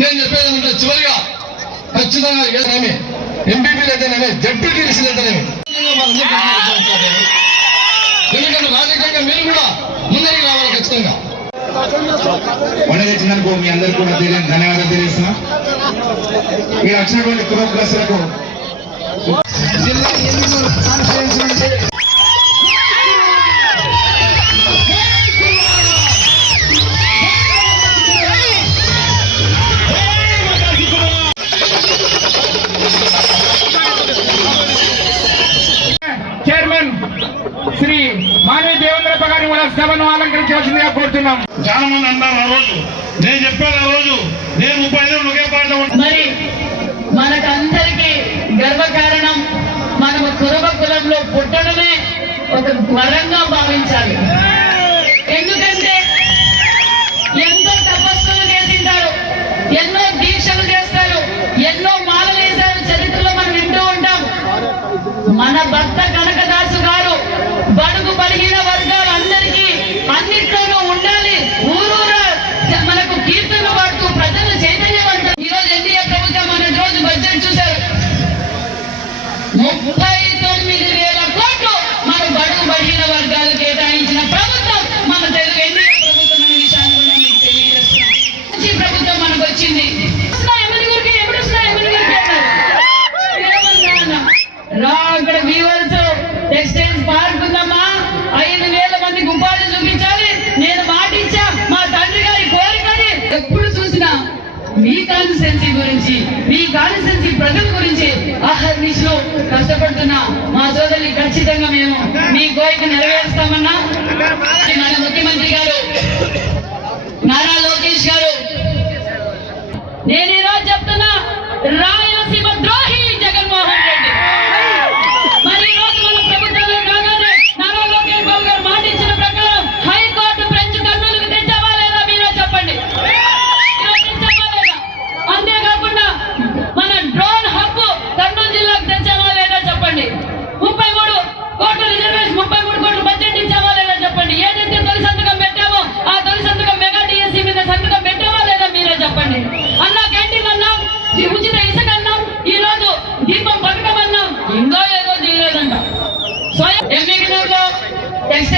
నేను చెప్పేది ఏమంటే చివరిగా ఖచ్చితంగా ఏదైనా ఎంపీపీలు అయితేనేమి జడ్పీటీసీలు అయితేనేమి ఎందుకంటే రాజకీయంగా మీరు కూడా ముందరికి రావాలి ఖచ్చితంగా. వండగచ్చినందుకు మీ అందరికీ కూడా తెలియ ధన్యవాదాలు తెలియజేస్తున్నా. మీరు వచ్చినటువంటి కుటుంబస్తులకు శ్రీ మానవి దేవేంద్రప్ప గారిని కూడా సభను అలంకరించవలసిందిగా కోరుతున్నాం. చాలా మంది అన్నారు ఆ రోజు. నేను చెప్పాను ఆ రోజు. నేను ముప్పై ఐదు ఒకే పాటలో ఉంటాను మరి మనకందరికీ గర్వకారణం మనము కురవ కులంలో పుట్టడమే ఒక వరంగా మన భక్త కనకదాసు గారు బడుగు బలిగిన వర్గాలు అన్నిట్లోనూ మీ సంచి ప్రజల గురించి ఆహర్నిశలు కష్టపడుతున్న మా సోదరుని ఖచ్చితంగా మేము మీ కోరిక నెరవేరుస్తామన్నా. మన ముఖ్యమంత్రి గారు నారా లోకేష్ గారు నేనే त्यांचे